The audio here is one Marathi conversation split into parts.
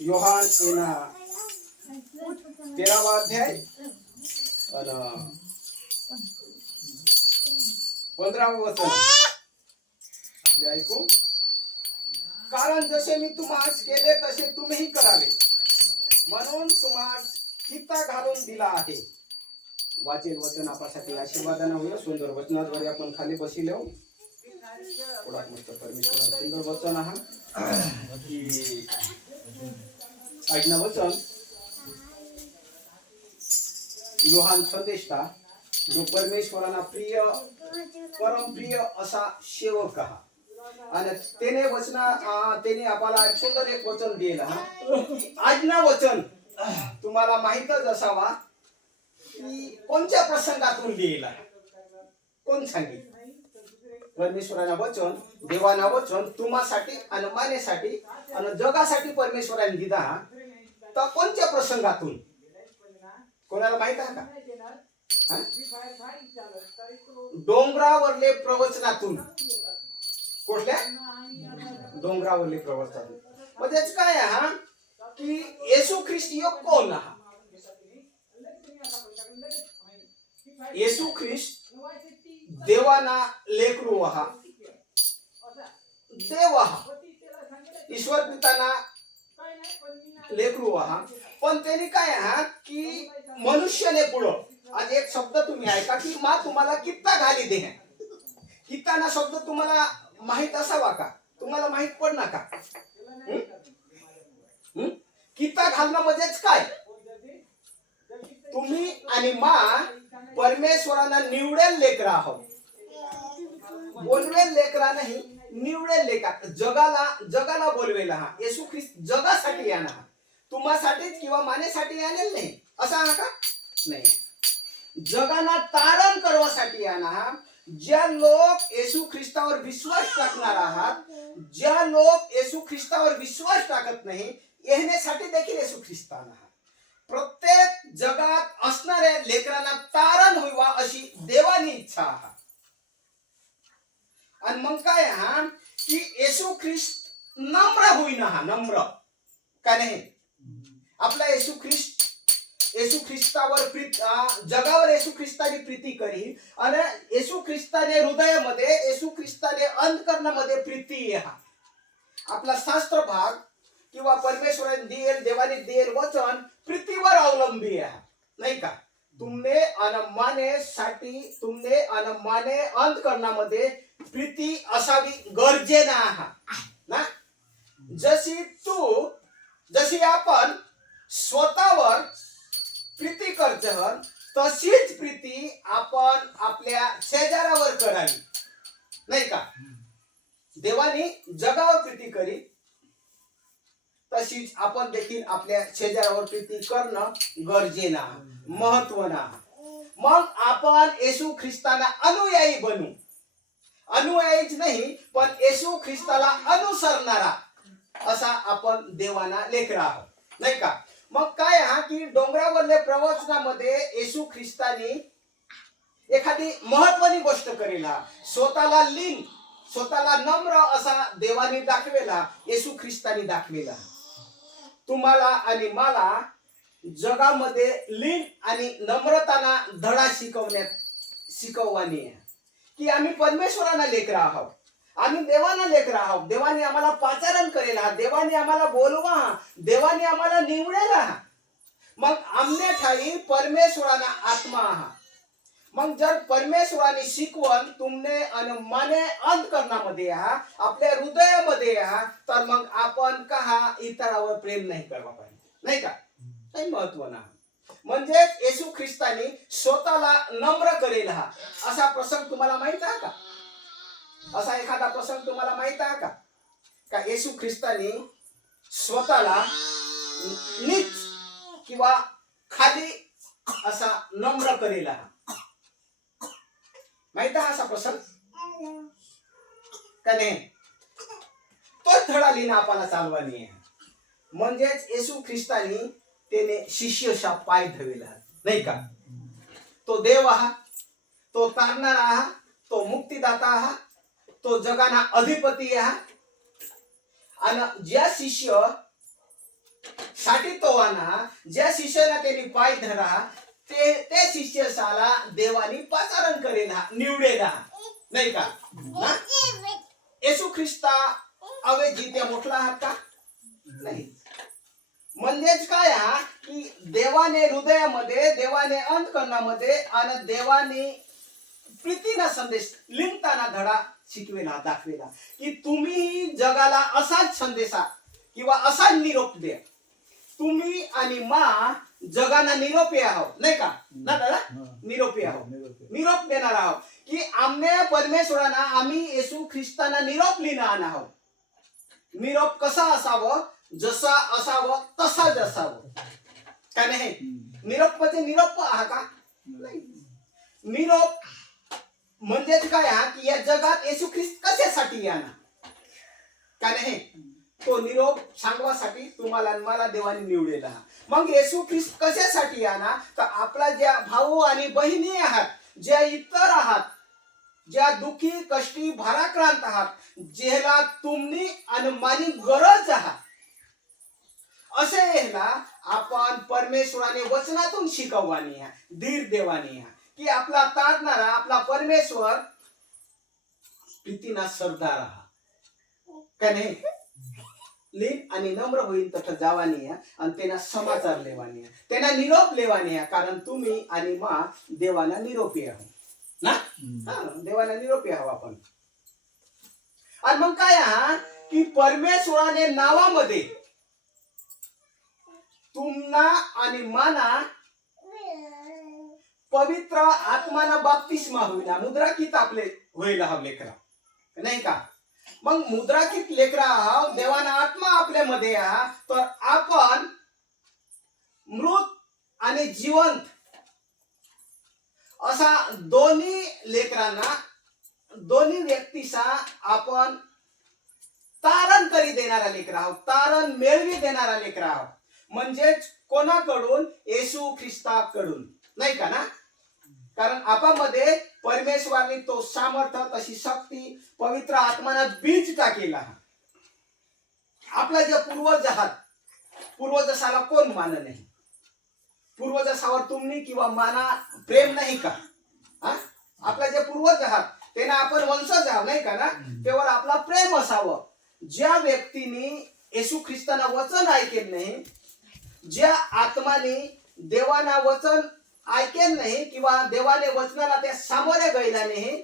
योहान एना 13वा अध्याय आणि 15वा वचन आपले ऐकू. कारण जसे मी तुम्हास केले तसे तुम्हीही करावे म्हणून तुम्हास कित्ता घालून दिला आहे. वाचेल वचन आपल्यासाठी आशीर्वादानं होईल. सुंदर वचनाद्वारे आपण खाली बसिले हो. थोडा मस्त परमेश्वरा सुंदर वचन आहात की आज्ञा वचन योहान संदेशता जो परमेश्वरांना प्रिय परमप्रिय असा सेवक हा आणि त्याने त्याने आपल्याला सुंदर एक वचन दिलं. आज्ञा वचन तुम्हाला माहीतच असावा की कोणत्या प्रसंगातून लिहिला कोण सांगितलं. परमेश्वरानं वचन देवानं वचन तुम्हासाठी आणि मानेसाठी आणि जगासाठी परमेश्वराने दिला. तर कोणत्या प्रसंगातून कोणाला माहित आहे का? डोंगरावरले प्रवचनातून. कुठल्या डोंगरावरले प्रवचनातून. म्हणजेच काय हा की येशू ख्रिस्त कोण हा. येशू ख्रिस्त देवाना लेकरू हा. देव हा ईश्वर पिताना लेकरू हा. पण त्यांनी काय हा की मनुष्याने पुढं आज एक शब्द तुम्ही ऐका की मा तुम्हाला कित्ता घाली दे. कित्ता ना शब्द तुम्हाला माहित असावा का? तुम्हाला माहित पडणार का? कित्ता घालणं म्हणजेच काय? तुम्ही आणि मा परमेश्वरांना निवडेल लेकरा आहोत. बोलवेल लेकरा नाही निवडेल लेकरा. जगाला बोलवेला हा. येशू ख्रिस्त जगासाठी येणार. तुम्हासाठीच किंवा मानेसाठी आलेल नाही असं आहे का? नाही. जगाला तारण करण्यासाठी येणार. ज्या लोक येशू ख्रिस्तावर विश्वास टाकणार आहात, ज्या लोक येशू ख्रिस्तावर विश्वास टाकत नाही येण्यासाठी देखील येशू ख्रिस्त आला. प्रत्येक जगात असणाऱ्या लेकरांना तारण व्हावा अशी देवानी इच्छा आहे. आणि मग काय हा की येशू ख्रिस्त नम्र होईना हा. नम्र का नाही. आपला येशू ख्रिस्तावर जगावर येशू ख्रिस्ताने प्रीती करी आणि येशू ख्रिस्ताने हृदयामध्ये येशू ख्रिस्ताने अंतःकरणामध्ये प्रीती हा. आपला शास्त्र भाग किंवा परमेश्वराने देवाने दिलेल वचन प्रीतीवर अवलंबी आहे नाही का. तुमने अनमाने अंतःकरणामध्ये प्रीती असावी गरजेनं आहे ना. जशी आपण स्वतःवर प्रीती करतो तशीच प्रीती आपण आपल्या शेजारावर करावी नाही का. देवाने जगावर प्रीती करी तशीच आपण देखील आपल्या शेजारावर प्रीती करणं गरजेनं महत्त्वनं. मग आपण येशू ख्रिस्ताला अनुयायी बनू. अनुयायीच नाही पण येशू ख्रिस्ताला अनुसरणारा असा आपण देवाना लेकरा आहोत नाही का. मग काय हा की डोंगरावरल्या प्रवचनामध्ये येशू ख्रिस्ताने एखादी महत्वाची गोष्ट करेला. स्वतःला नम्र असा देवाने दाखवेला. येशू ख्रिस्ताने दाखवेला. तुम्हाला आणि मला जगामध्ये लीन आणि नम्रताना धडा शिकववानी आहे की आम्ही परमेश्वराला लेकरा आहोत. आम्ही देवाना लेकरा आहोत. देवाने आम्हाला पाचारण करेला. देवाने आम्हाला बोलवा. देवाने आम्हाला निवडेला. मग आमने ठाई परमेश्वराना आत्मा आहा. मग जर परमेश्वराने शिकवण तुमने आणि माने अंतःकरणामध्ये आहा आपल्या हृदयामध्ये आहा तर मग आपण का इतरावर प्रेम नाही करावा पाहिजे नाही का. काही महत्व नाही. म्हणजे येशू ख्रिस्ताने स्वतःला नम्र करेल हा असा प्रसंग तुम्हाला माहित आहे का? असा एखादा प्रसंग तुम्हाला माहित आहे का? का येशू ख्रिस्ताने स्वतःला नीच किंवा खाली असा नम्र करेल हा. माहित आहे असा प्रसंग का नाही. तोच धडा लिहिणं आपल्याला चालवानी आहे. म्हणजेच येशू ख्रिस्ताने त्याने शिष्यशा पाय धरलेला नाही का. तो देव आहा, तो तारणारा आहा, तो मुक्तिदाता आहा, तो जगाना अधिपती आहा. आणि ज्या शिष्य साठी तो आणा, ज्या शिष्याला त्यांनी पाय धरा ते शिष्याला देवानी पाचारण करेल हा, निवडेल हा, नाही का? येशू ख्रिस्ता अवेजी त्या मोठला आहात का? नाही. म्हणजेच काय हा की देवाने हृदयामध्ये, देवाने अंतकरणामध्ये आणि देवाने प्रीतीना संदेश लिंकताना धडा शिकवेला, दाखवेला की तुम्ही जगाला असाच संदेशा किंवा असा निरोप द्या. तुम्ही आणि मा जगाला निरोपी आहोत, नाही का ना दादा? निरोपी आहोत, निरोप देणार आहोत की आम्ही परमेश्वरांना, आम्ही येशू ख्रिस्तांना निरोप लिहिणार आहोत. निरोप कसा असावं? जसा असावं तसाच असावं, काय नाही? निरोप म्हणजे निरोप आहा का? नाही. निरोप म्हणजेच काय हा की या जगात येशू ख्रिस्त कशासाठी येणार, काय नाही? तो निरोप सांगवासाठी तुम्हाला आणि मला देवाने निवडलेला. मग येशू ख्रिस्त कशासाठी येणार? तर आपला ज्या भाऊ आणि बहिणी आहात, ज्या इतर आहात, ज्या दुखी कष्टी भाराक्रांत आहात, ज्याला तुम्ही आणि माझी गरज आहात, असे ह्याला आपण परमेश्वराने वचनातून शिकववानी आहे, धीर देवानी आहे की आपला तारणारा आपला परमेश्वर प्रीतीना सरदार आहा, काय नाही? लीन आणि नम्र होईल तसं जावानी आहे आणि त्यांना समाचार लेवानी आहे, त्यांना निरोप लेवानी आहे. कारण तुम्ही आणि मा देवाला निरोपी आहो ना, देवाला निरोपी आहो आपण. आणि मग काय हा की परमेश्वराने नावामध्ये तुम्हाला आणि माना पवित्र आत्माना बाप्तिस्मा होईना, मुद्राकित आपले होईला हा लेकरा, नाही का? मग मुद्राकित लेकरा हा देवाना आत्मा आपल्या मध्ये हा, तर आपण मृत आणि जिवंत असा दोन्ही लेकरांना, दोन्ही व्यक्तीसा आपण तारण करी देणारा लेकरा आहोत, तारण मिळवी देणारा लेकरा आहोत. म्हणजेच कोणाकडून? येशू ख्रिस्ताकडून, नाही का ना? कारण आपामध्ये परमेश्वराने तो सामर्थ्य, तशी शक्ती पवित्र आत्माना बीज टाकेला. आपला जे पूर्वज आहात, पूर्वजसाला कोण मान नाही? पूर्वजसावर तुम्ही किंवा माना प्रेम नाही का? आपला जे पूर्वज आहात त्यांना आपण वंशज आहात, नाही का ना? त्यावर आपला प्रेम असावं. ज्या व्यक्तीने येशू ख्रिस्ताना वचन ऐकेल नाही, ज्या आत्माने देवाना वचन ऐकेल नाही किंवा देवाने वचनाला त्या सामोरे गेला नाही,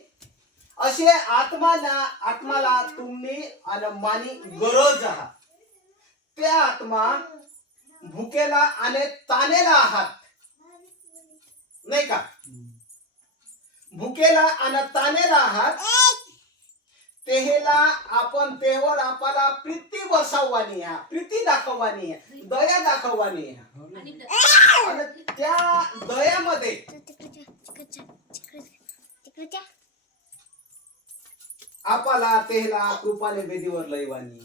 असे आत्माला तुम्ही आणि मानी गरज आहात. त्या आत्मा भुकेला आणि तानेला आहात, नाही का? भुकेला आणि तानेला आहात, तेहेला आपण तेवर आपल्याला प्रीती बसववानी आहे, प्रीती दाखववानी आहे, दया दाखववानी आहे. आणि त्या दयामध्ये आपल्याला तेला कृपाने वेदीवर लयवानी.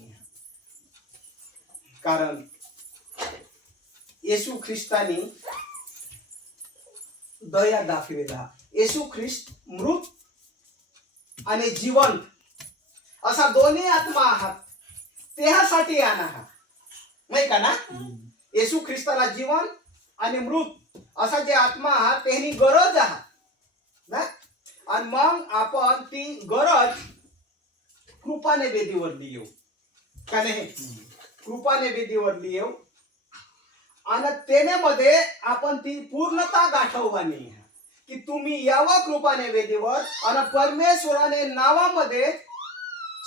कारण येशू ख्रिस्तानी दया दाखवेला. येशू ख्रिस्त मृत आणि जिवंत असा दोन्ही आत्मा आहात, त्यासाठी आणा, नाही का ना? येशू ख्रिस्ताला जीवन आणि मृत असा जे आत्मा आहात त्यांनी गरज आहात ना. आणि मग आपण ती गरज कृपाने वेदीवर लिहू, का नाही? कृपाने वेदीवर लिहू आणि त्यामध्ये आपण ती पूर्णता गाठववानी की तुम्ही यावं कृपाने वेदीवर आणि परमेश्वराने नावामध्ये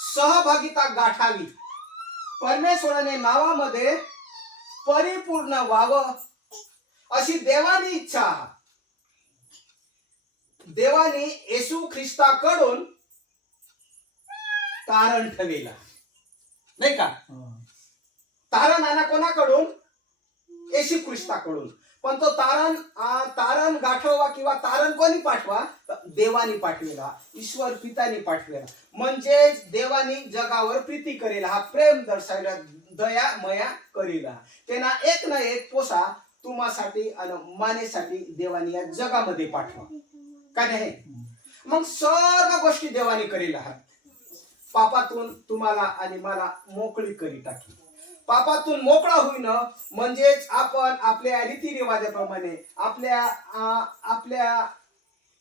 सहभागिता गाठावी, परमेश्वराने नावामध्ये परिपूर्ण व्हावं अशी देवानी इच्छा. देवाने येशू ख्रिस्ताकडून तारण ठेवला, नाही का? तारण आणा कोणाकडून? येशू ख्रिस्ताकडून. पण तो तारण गाठवा किंवा तारण कोणी पाठवा? देवानी पाठवेला, ईश्वर पितानी पाठवेला. म्हणजे देवानी जगावर प्रीती करेला, हा प्रेम दर्शवला, दया मया करेला. त्यांना एक ना एक पोसा तुम्हासाठी आणि मानेसाठी देवानी या जगामध्ये पाठवा, का नाही? मग सर्व गोष्टी देवानी करेल आहात. पापातून तुम्हाला आणि मला मोकळी करी टाकी. पापातून मोकळा होईन, म्हणजेच आपण आपल्या रीतिरिवाजाप्रमाणे आपल्या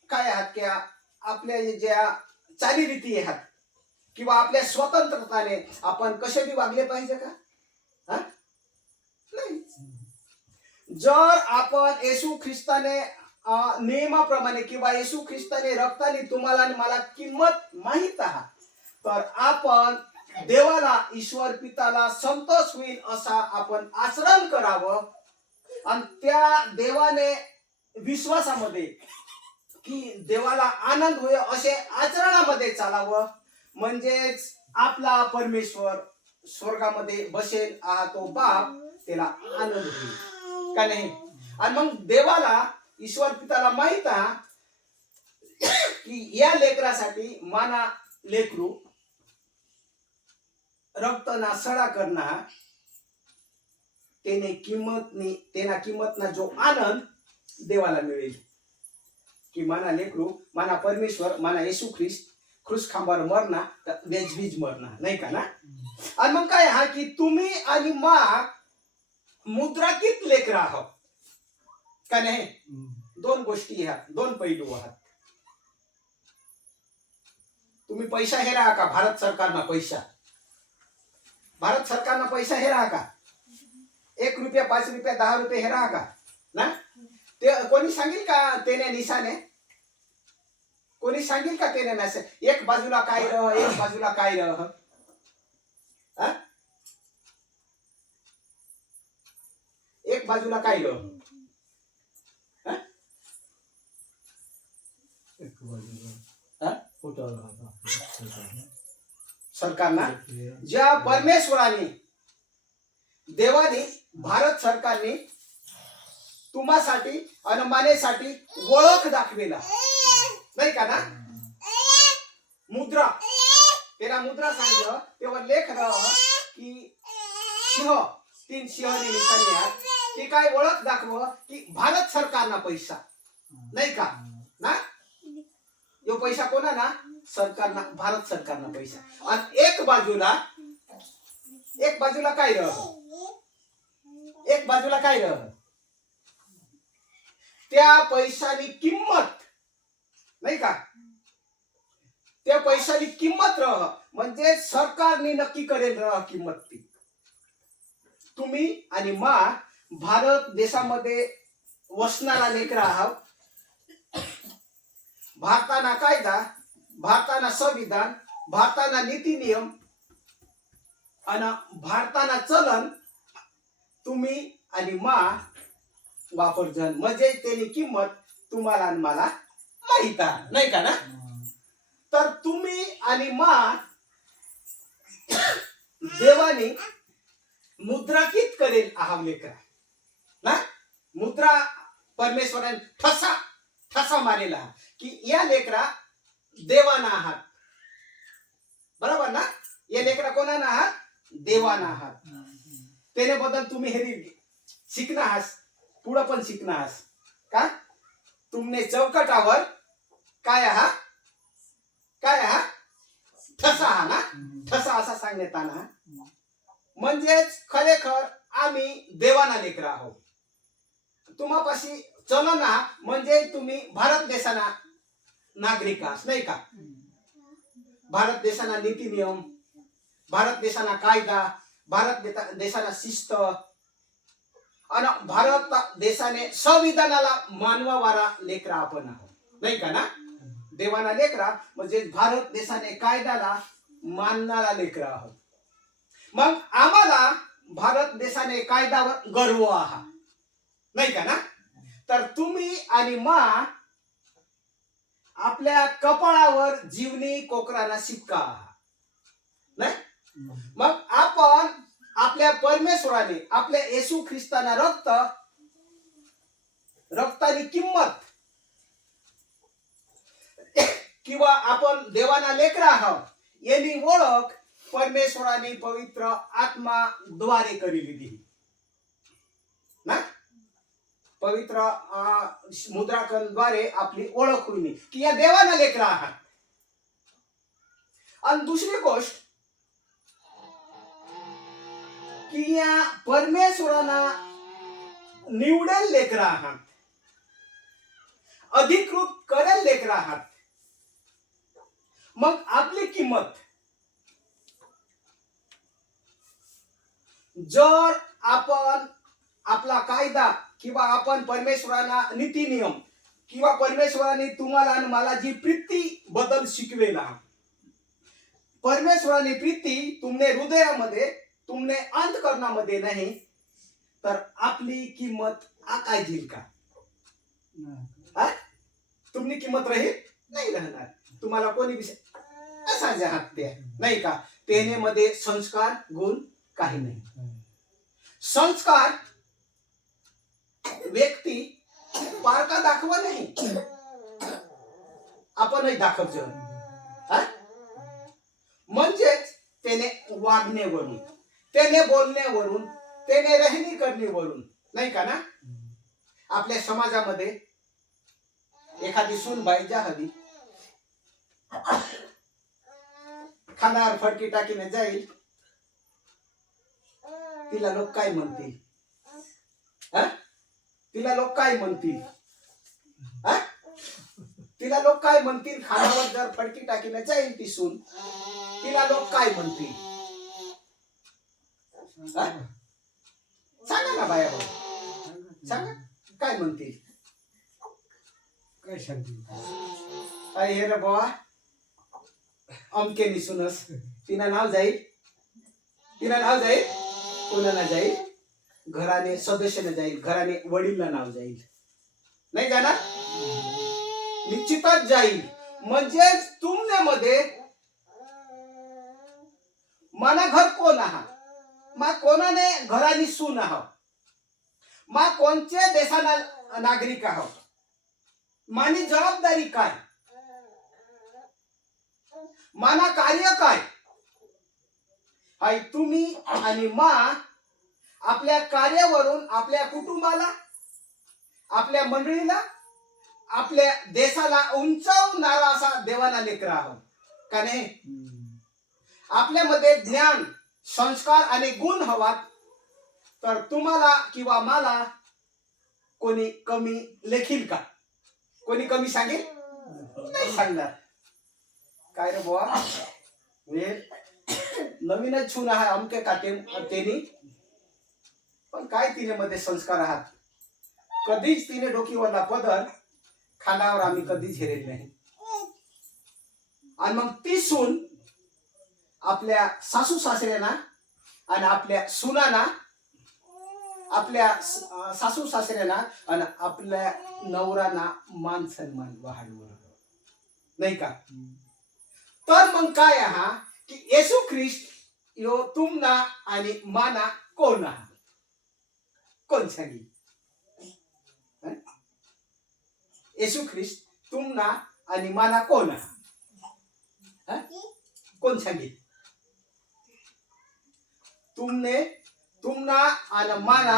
काय आहात की आपल्या ज्या चालीरीती आहेत किंवा आपल्या स्वतंत्रताने आपण कसे बी वागले पाहिजे का? हा? नाही. जर आपण येशू ख्रिस्ताने नियमाप्रमाणे किंवा येशू ख्रिस्ताने रक्ताने तुम्हाला आणि मला किंमत माहित आहात, तर आपण देवाला, ईश्वर पिताला संतोष होईल असा आपण आचरण करावं आणि त्या देवाने विश्वासामध्ये की देवाला आनंद होईल असे आचरणामध्ये चालावं, म्हणजेच आपला परमेश्वर स्वर्गामध्ये बसेल तो बाप, त्याला आनंद होईल का नाही? आणि मग देवाला, ईश्वर पिताला माहित आहे की या लेकरासाठी माना लेकरू रक्त ना सडा करणार, तेना किंमत ना जो आनंद देवाला मिळेल की माना लेकरू, माना परमेश्वर, माना येशू ख्रिस्त क्रूस खांबावर मरणार तर वेजबीज मरणार, नाही का ना? आणि मग काय हा की तुम्ही आणि मा मुद्राकित लेकर आहात का नाही? दोन गोष्टी आहेत, दोन पैलू आहात. तुम्ही पैसा हेरा का? भारत सरकारना पैसा हेरा का? 1 रुपया, 5 रुपया, 10 रुपये हेरा का ना? ते कोणी सांगेल का तेने निशाने? कोणी सांगेल का तेने नसे? एक बाजूला काय रह, एक बाजूला काय रह, एक बाजूला काय रह, सरकारना ज्या परमेश्वराने, देवाने, भारत सरकारने तुम्हासाठी आणि मानेसाठी ओळख दाखवेला, नाही का ना? मुद्रा, त्याला मुद्रा सांगितलं तेव्हा लेख की सिंह, 3 सिंहने निशाणी आहेत, की काय ओळख दाखव की भारत सरकारना पैसा, नाही का ना? यो पैसा कोणा ना? सरकारना, भारत सरकारना पैसा. आणि एक बाजूला काय रह, एक बाजूला काय रह, त्या पैशानी किंमत, नाही का? त्या पैशानी किंमत रह, म्हणजे सरकारने नक्की करेल रह किंमत ती. तुम्ही आणि मा भारत देशामध्ये वसणारा लेकरं आहात. भारताना कायदा, भारताना संविधान, भारताना नीती नियम आणि भारताना चलन तुम्ही आणि मा वापरजन, म्हणजे त्याची किंमत तुम्हाला आणि मला माहित आहे, नाही का ना? तर तुम्ही आणि मा देवाने मुद्राकित करेल आहात लेकरा ना? मुद्रा परमेश्वराने ठसा मारेला की या लेकरा देवाना आहात, बरोबर ना? या लेकरा कोणाना आहात? देवाना आहात. त्याने बद्दल तुम्ही हे शिकणार आहात, पुढं पण शिकणार आहात का? तुमने चौकटावर काय आहात? ठसा हा ना? ठसा असा सांगण्यात आला. म्हणजेच खरेखर आम्ही देवाना लेकर आहोत. तुम्हापाशी चलन म्हणजे तुम्ही भारत देशाना नागरिक आहात, नाही का? भारत देशाना नीती नियम, भारत देशाना कायदा, भारत देशाना शिस्त आणि भारत देशाने संविधानाला मानवावारा लेकरा आपण आहोत, नाही का ना? देवाना लेकरा म्हणजे भारत देशाने कायद्याला मानणारा लेकरा आहोत. मग आम्हाला भारत देशाने कायद्यावर गर्व आहे, नाही का ना? तर तुम्ही आणि मा आपल्या कपाळावर जीवनी कोकराना शिक्का, नाही? मग आपण आपल्या परमेश्वराने, आपल्या येशू ख्रिस्ताना रक्तानी किंमत किंवा आपण देवाना लेकरा आहोत यानी ओळख परमेश्वराने पवित्र आत्मा द्वारे केलेली ना? पवित्र मुद्राकनद्वारे आपली ओळख होईल की या देवाना लेकरा आहात. आणि दुसरी गोष्ट, की या परमेश्वराना निवडेल लेकरं आहात, अधिकृत करेल लेकरं आहात. मग आपली किंमत, जर आपण आपला कायदा किंवा आपण परमेश्वराला नीती नियम किंवा परमेश्वराने तुम्हाला आणि मला जी प्रीती बद्दल शिकवेला, परमेश्वराने प्रीती तुमने हृदयामध्ये तुमने अंतःकरणामध्ये नाही, तर आपली किंमत आकायची का? तुमची किंमत राहील नाही राहणार. तुम्हाला कोणी असा आहात ते नाही का? तेने मध्ये संस्कार गुण काही नाही. संस्कार व्यक्ती पारका दाखवा नाही, आपणही दाखवतो. म्हणजेच त्याने वागण्यावरून, त्याने बोलण्यावरून, त्याने राहणी करणेवरून नाही का ना? आपल्या समाजामध्ये एखादी सूनबाई ज्या हवी खांद्यावर फडकी टाकीने जाईल, तिला लोक काय म्हणतील? तिला लोक काय म्हणतील? तिला लोक काय म्हणतील? खांद्यावर जर फडकी टाकीने जाईल ती सून, तिला लोक काय म्हणतील? सांगा ना बाया, सांगा काय म्हणतील? काय सांगतील? अरे हे रे बाबा, अमके निसूनच तिनं नाव जाईल, तिनं नाव जाईल, कोणाला जाईल? घराने सदस्याने जाईल, घराने वडीलला नाव जाईल, नाही जाणार? निश्चितच जाईल. म्हणजे तुमच्यामध्ये माना घर कोण आहात, मा कोणाने घराने सून आहात, मा कोणत्या देशाला नागरिक आहात, मानी जबाबदारी काय, माना कार्य काय आहे. तुम्ही आणि मा आपल्या कार्यावरून आपल्या कुटुंबाला, आपल्या मंडळीला, आपल्या देशाला उंचावणारा असा देवाला लेकरं आहोत का नाही? आपल्यामध्ये ज्ञान, संस्कार आणि गुण हवात, तर तुम्हाला किंवा मला कोणी कमी लेखील का? कोणी कमी सांगेल? नाही सांगणार. काय रे बुवा, नवीनच छून आहे अमके काटेनी, पण काय तिने मध्ये संस्कार आहात. कधीच तिने डोकीवरला पदर खांद्यावर आम्ही कधीच हेरेल नाही. आणि मग ती सून आपल्या सासू सासऱ्यांना आणि आपल्या सुनांना, आपल्या सासू सासऱ्यांना आणि आपल्या नवरांना मान सन्मान वाढवणार नाही का? तर मग काय आहा की येशू ख्रिस्त यो तुमना आणि माना कोण आहा? कोण सांगी? येशू ख्रिस्त तुमना आणि माना कोण आहा? कोण सांगी? तुमने, तुमना आणि माना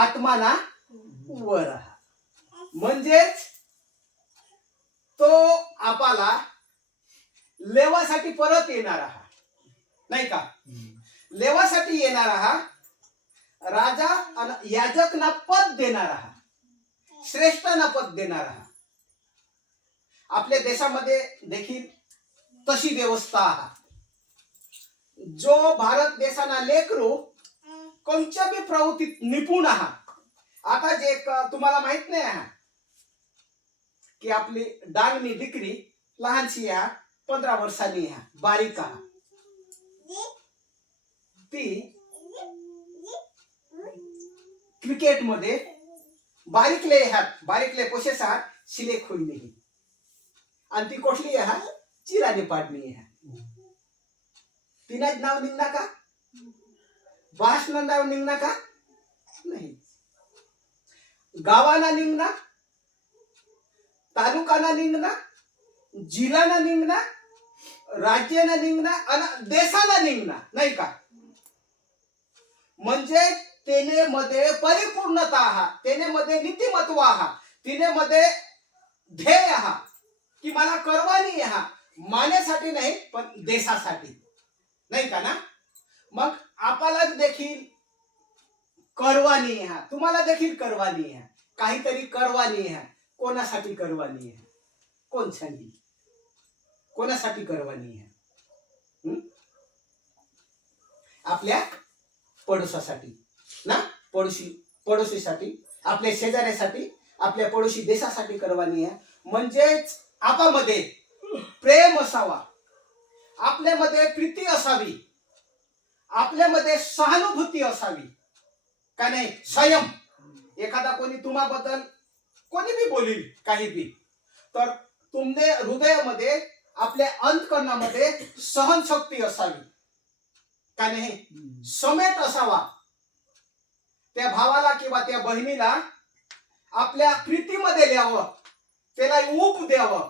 आत्माना वर आहा. म्हणजेच तो आपला लेवासाठी परत येणार आहा नाही का? लेवासाठी येणार आहा, राजा आणि याजकना पद देणार आहा, श्रेष्ठांना पद देणार आहा. आपल्या देशामध्ये देखील तशी व्यवस्था आहा. जो भारत देशाना लेकरू कोणत्या बी प्रवृत्तीत निपुण आहात. आता जे तुम्हाला माहित नाही आहात की आपली डांगणी दिकरी लहानशी आहे, 15 वर्षांनी आहे, बारीक आहे, ती क्रिकेट मध्ये बारीकले प्रोसेस आहात, सिलेक्ट होईल नाही. आणि ती कुठली आहे? चिराने पाडणी आहे. तिनाच नाव निघना का? भाषण नाव निघना का? नाही. गावाना निघना, तालुकाना निघना, जिल्हाना निघना, राज्याना निघना आणि देशाला निघना नाही का? म्हणजे तेने मध्ये परिपूर्णता आहात, तेने मध्ये नीतिमत्व आहात, तिने मध्ये ध्येय आहात की मला करवानी आहात, मानेसाठी नाही पण देशासाठी नाही का ना? मग आपल्याला देखील करवानी आहे, तुम्हाला देखील करवानी आहे, काहीतरी करवानी आहे. कोणासाठी करवानी आहे? कोण सांगेल? कोणासाठी करवानी आहे? आपल्या पडोसासाठी ना, पडोशीसाठी, आपल्या शेजाऱ्यासाठी, आपल्या पडोशी देशासाठी करवानी आहे. म्हणजेच आपामध्ये प्रेम असावा, आपल्यामध्ये प्रीती असावी, आपल्यामध्ये सहानुभूती असावी, का नाही? संयम. एखादा कोणी तुम्हाबद्दल कोणी बी बोलील काही बी, तर तुमने हृदयामध्ये, आपल्या अंतकरणामध्ये सहनशक्ती असावी, का नाही? समेट असावा. त्या भावाला किंवा त्या बहिणीला आपल्या प्रीतीमध्ये ल्यावं, त्याला ऊब द्यावं,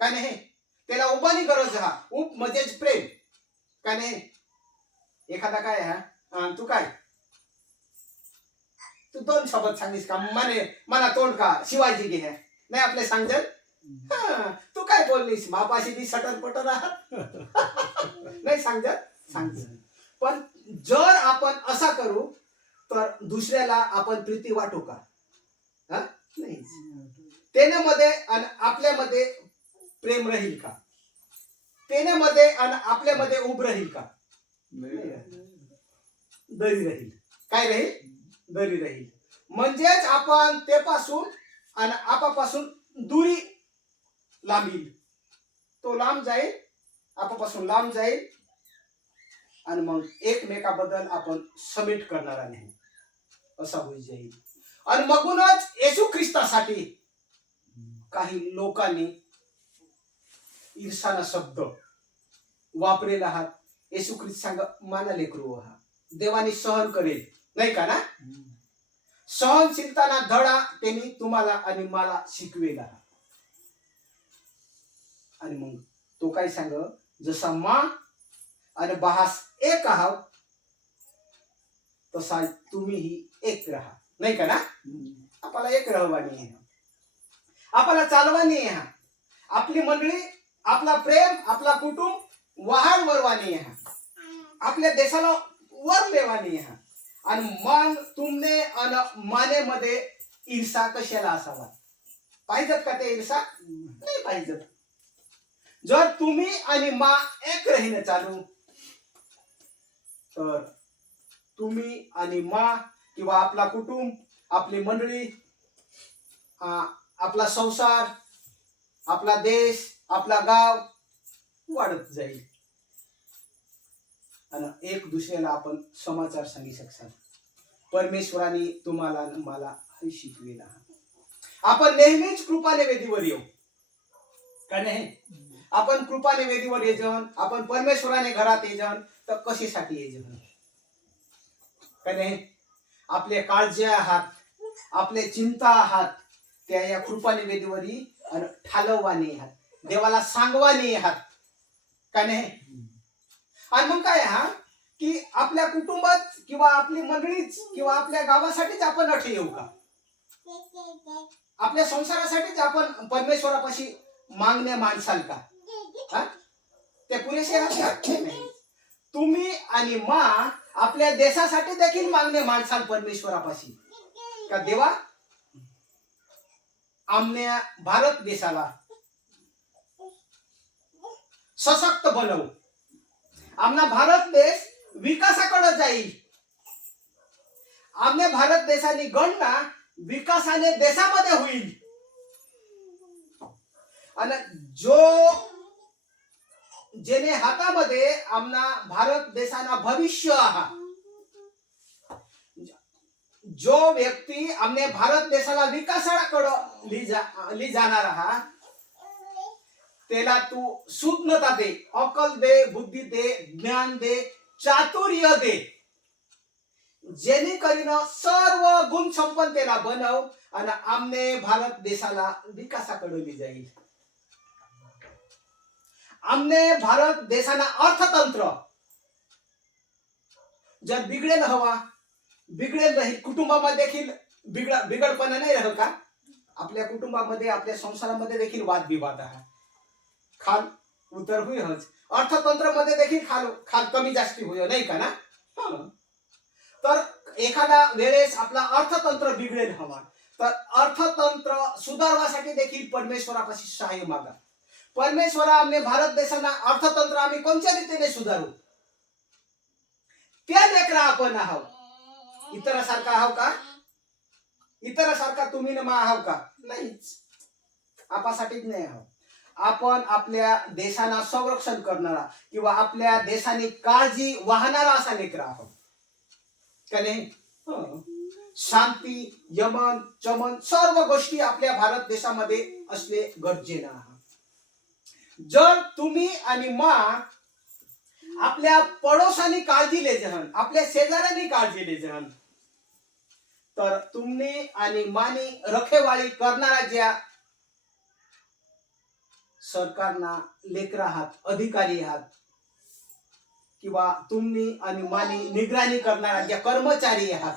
का नाही? त्याला उभानी गरज हा. ऊब म्हणजेच प्रेम, का नाही? एखादा काय हा, तू काय, तू दोन शब्द सांगिस का, मना तोंड का शिवाजी घे नाही आपले सांगजल. तू काय बोललीस, बापाशी ती सटर पटर नाही सांगजल. पण जर आपण असा करू तर दुसऱ्याला आपण प्रीती वाटू का? नाही. त्याच्यामध्ये आणि आपल्यामध्ये प्रेम राहील का? त्याच्यामध्ये आणि आपल्यामध्ये उब राहील का? दरी राहील. काय राहील? दरी राहील. म्हणजेच आपण ते पासून आणि आपापासून दुरी लांबील. तो लांब जाईल, आपापासून लांब जाईल, आणि मग एकमेकाबद्दल आपण समिट करणारा नाही, असा होईल जाईल. आणि मगूनच येशू ख्रिस्तासाठी काही लोकांनी ईर्षाना शब्द वापरेला आहात. येशू ख्रिस्त सांग माना लेकरू हा, देवाने सहन करेल, नाही का ना? सहनशीलताना धडा त्यांनी तुम्हाला आणि मला शिकवेला. आणि मग तो काय सांग, जसा मा आणि बाहास एक आहात तसा तुम्हीही एक राहा, नाही का ना? आपल्याला एक राहवानी आहे, आपल्याला चालवानी आहे, आपली मंडळी, आपला प्रेम, आपला कुटुंब वाहन वरवानी आहे, आपल्या देशाला वर लेवानी आहे. आणि मग तुमने आणि माने मध्ये ईर्षा कशाला असावा? पाहिजेत का ते ईर्षा? नाही पाहिजेत. जर तुम्ही आणि मा एक राहीने चालू, तर तुम्ही आणि मा किंवा आपला कुटुंब, आपली मंडळी, आपला संसार, आपला देश, आपला गाव वाढत जाईल. आणि एक दुसऱ्याला आपण समाचार सांगू शकता. परमेश्वराने तुम्हाला आणि मला हे शिकवेला. आपण नेहमीच कृपाने वेदीवर येऊ, का नाही? आपण कृपाने वेदीवर येजन, आपण परमेश्वराने घरात येजन, तर कशासाठी येजन, का नाही? आपले काळज्या आहात, आपले चिंता आहात, त्या या कृपाने वेदीवर येई आणि ठालवाने आहात, देवाला सांगवाने आहात, का नाही? आणि मग काय हा, की आपल्या कुटुंबात किंवा आपली मंडळीच किंवा आपल्या गावासाठीच आपण अठे येऊ का? आपल्या संसारासाठीच आपण परमेश्वरापाशी मागण्या माणसाल का? ते पुरेसे आहात का? नाही. तुम्ही आणि मा आपल्या देशासाठी देखील मागणे माणसाल परमेश्वरापाशी, का देवा आमच्या भारत देशाला सशक्त बनव, आमना भारत देश विकासाकडे जाईल, आमने भारत देशाची गणना विकासाने देशामध्ये होईल. आणि जेने हातामध्ये आमना भारत देशाना भविष्य आहा, जो व्यक्ती आमने भारत देशाला विकासाकडे ली जाणार आहा, त्याला तू सुज्ञता दे, अकल दे, बुद्धी दे, ज्ञान दे, चातुर्य दे, जेणेकरून सर्व गुण संपन्न त्याला बनव आणि आमने भारत देशाला विकासाकडे ली जाईल. आमने भारत देशाना अर्थतंत्र जर बिघडेल हवा, बिघडेल राहील, कुटुंबामध्ये देखील बिघडपणा नाही राहू का? आपल्या कुटुंबामध्ये, आपल्या संसारामध्ये देखील वादविवाद आहे, खाल उतर होईच, अर्थतंत्र मध्ये देखील खाल कमी जास्ती होय, नाही का ना? हं. तर एखाद्या वेळेस आपला अर्थतंत्र बिघडेल हवा, तर अर्थतंत्र सुधारण्यासाठी देखील परमेश्वरापाशी सहाय्य मागा. परमेश्वरा आम्ही भारत देशाना अर्थतंत्र आम्ही कोणत्या रीतीने सुधारू, त्या लेकरा आपण आहोत. इतरासारखा आहो का? इतरासारखा तुम्ही न मा आहो का? नाहीच. आपासाठीच नाही आहोत. आपण आपल्या देशाना संरक्षण करणारा किंवा आपल्या देशाने काळजी वाहणारा असा लेकरा आहोत का नाही? शांती, यमन, चमन सर्व गोष्टी आपल्या भारत देशामध्ये असले गरजेनं आहे. जर तुम्ही आणि मा आपल्या पडोसांनी काळजी ले जहन, आपल्या शेजाऱ्यांनी काळजी ले जहन, तर तुम्ही आणि मानी रखेवाळी करणारा ज्या सरकारना लेकरा आहात, अधिकारी आहात, किंवा तुम्ही आणि मानी निगराणी करणारा ज्या कर्मचारी आहात,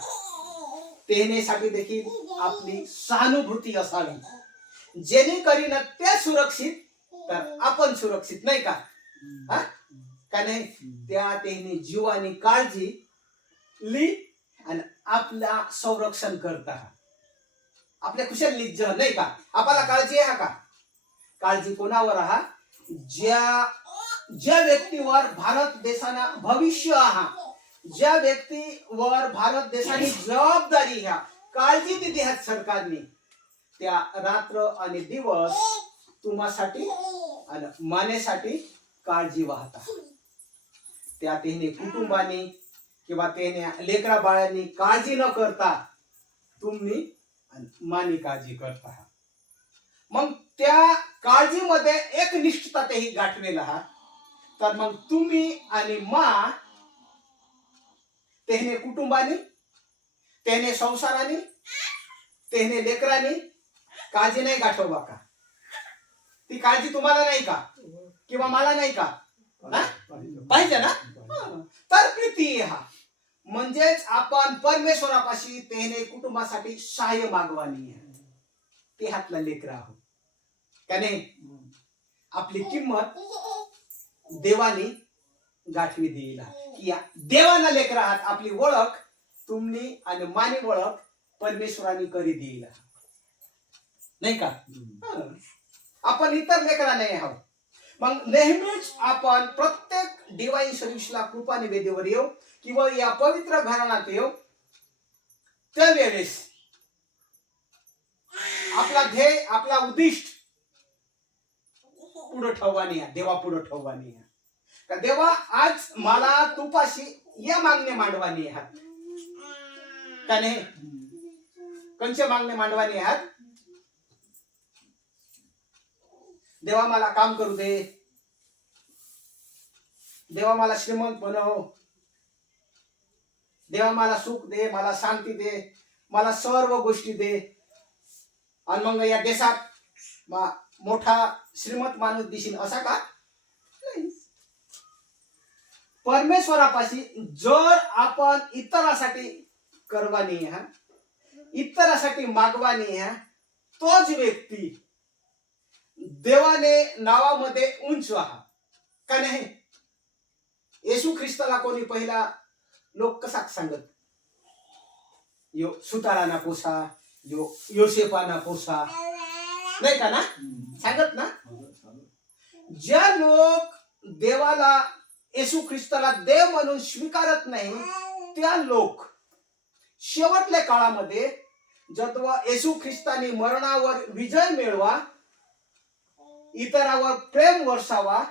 तेनेसाठी देखील आपली सहानुभूती असावी. जेणेकरीन ते सुरक्षित तर आपण सुरक्षित, नाही का? का नाही? त्या तेने जीवानी काळजी ली आणि आपला संरक्षण करता आपल्या कुशल जह, नाही का? आपल्याला काळजी आहे का? काळजी कोणावर आहा? ज्या व्यक्तीवर भारत देशाना भविष्य आहा, ज्या व्यक्तीवर भारत देशाची जबाबदारी ह्या काळजी दिली आहे सरकारने, त्या रात्र आणि दिवस तुम्हासाठी आणि मानेसाठी काळजी वाहता. त्या तेने कुटुंबाने किंवा त्याने लेकरा बाळांनी काळजी न करता तुम्ही मानी काळजी करता. मग त्या काळजीमध्ये एक निष्ठता तेही गाठलेला आहात. तर मग तुम्ही आणि मा तेने कुटुंबाने, तेने संसाराने, तेने लेकराने काळजी नाही गाठवा का? ती काळजी तुम्हाला नाही का? किंवा मला नाही का? पाहिजे ना? तर प्रीती हा म्हणजेच आपण परमेश्वरापाशी तेने कुटुंबासाठी सहाय्य मागवानी आहे. ते हातला लेकरा आहोत का नाही? आपली किंमत देवाने गाठवी देईल की या देवाना लेकरा आहात. आपली ओळख तुम्ही आणि मानी ओळख परमेश्वराने करी देईल, नाही का? आपण इतर लेकरा नाही आहोत. मग नेहमीच आपण प्रत्येक डिवाइन सर्व्हिसला कृपा निवेदेवर येऊ किंवा या पवित्र घराण्यात येऊ, त्यावेळेस आपला ध्येय, आपला उद्दिष्ट पुढे ठेवानी आहे, देवा पुढे ठेवानी आहे. का देवा आज मला तुपाशी या मागणे मांडवानी आहात का नाही? कोणचे मागणे मांडवानी आहात? देवा मला काम करू दे, देवा मला श्रीमंत बनव, देवा मला सुख दे, मला शांती दे, मला सर्व गोष्टी दे, आणि मग या देशात मोठा श्रीमंत माणूस दिशील असा का? नाही. परमेश्वरापाशी जर आपण इतरासाठी करवानी आहे, इतरासाठी मागवानी आहे, तोच व्यक्ती देवाने नावामध्ये उंच आहा का नाही? येशू ख्रिस्ताला कोणी पहिला लोक कसा सांगत? यो सुताराना पोसा, यो योसेफाना पोसा, नाही का ना? सांगत ना? ज्या लोक देवाला, येशू ख्रिस्ताला देव म्हणून स्वीकारत नाही, त्या लोक शेवटल्या काळामध्ये जेव्हा येशू ख्रिस्ताने मरणावर विजय मिळवा, इतरावर प्रेम वर्षावा,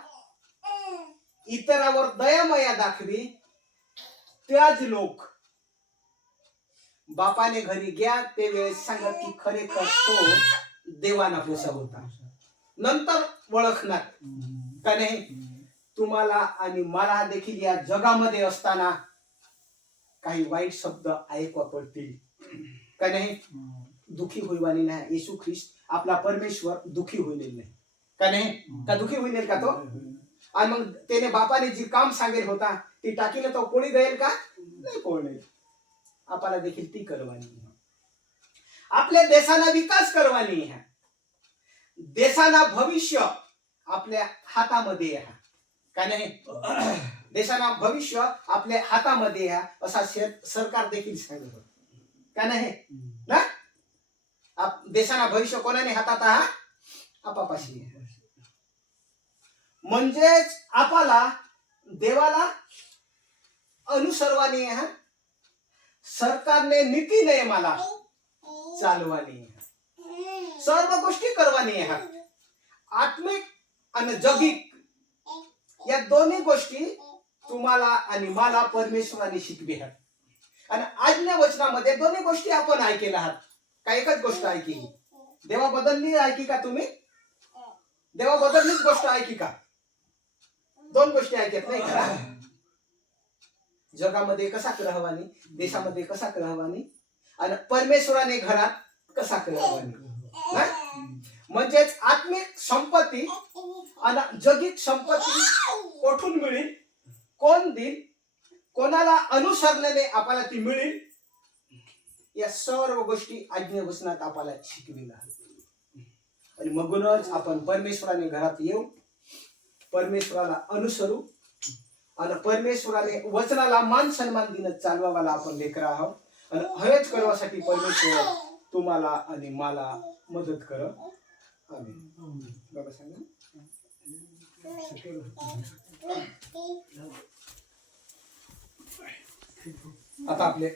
इतरावर दयामया दाखवी, त्याच लोक बापाने घरी घ्या ते वेळेस सांगत की खरेखर तो देवाना पोसा होता. नंतर ओळखणार का नाही? तुम्हाला आणि मला देखील या जगामध्ये असताना काही वाईट शब्द ऐकवा पडतील का नाही? दुखी होईवानी नाही. येशू ख्रिस्त आपला परमेश्वर दुखी होईल नाही का नाही? का दुखी होईल का तो? आणि मग त्याने बापाने जी काम सांगेल होता ती टाकीला तो कोणी जाईल का? नाही कोणी. आपल्याला देखील ती करवानी, आपल्या देशाला विकास करवानी आहे, देशाला भविष्य आपल्या हातामध्ये आहे का नाही? देशाना भविष्य आपल्या हातामध्ये आहे असा सरकार देखील सांगत का नाही ना? देशाना भविष्य कोणाने हातात आहे? आपापाशी आहे. म्हणजेच आपल्याला देवाला अनुसरवानी आहे, सरकारने नीती नियमाला चालवानी आहे, सर्व गोष्टी करवानी आहे. आत्मिक आणि जगिक या दोन्ही गोष्टी तुम्हाला आणि मला परमेश्वराने शिकवी आहेत. आणि आज्ञा वचनामध्ये दोन्ही गोष्टी आपण ऐकलेल्या आहात का? एकच गोष्ट ऐकली? देवा बदलली ऐकी का तुम्ही? देवा बदललीच गोष्ट ऐकी का? दोन गोष्टी ऐकत नाही का? जगामध्ये कसा राहवानी, देशामध्ये कसा राहवानी, आणि परमेश्वराने घरात कसा राहवानी. म्हणजेच आत्मिक संपत्ती आणि जगिक संपत्ती कोठून मिळेल, कोण देईल, कोणाला अनुसरल्याने आपल्याला ती मिळेल, या सर्व गोष्टी आज्ञा वचनात आपल्याला शिकविल्या. आणि मगूनच आपण परमेश्वराने घरात येऊ, परमेश्वराला अनुसरू आणि परमेश्वराने वचनाला मान सन्मान देणं चालवायला आपण लेकर आहोत. आणि हेच करण्यासाठी परमेश्वर तुम्हाला आणि मला मदत कर. आमेन. बाबा सांगा. आता आपले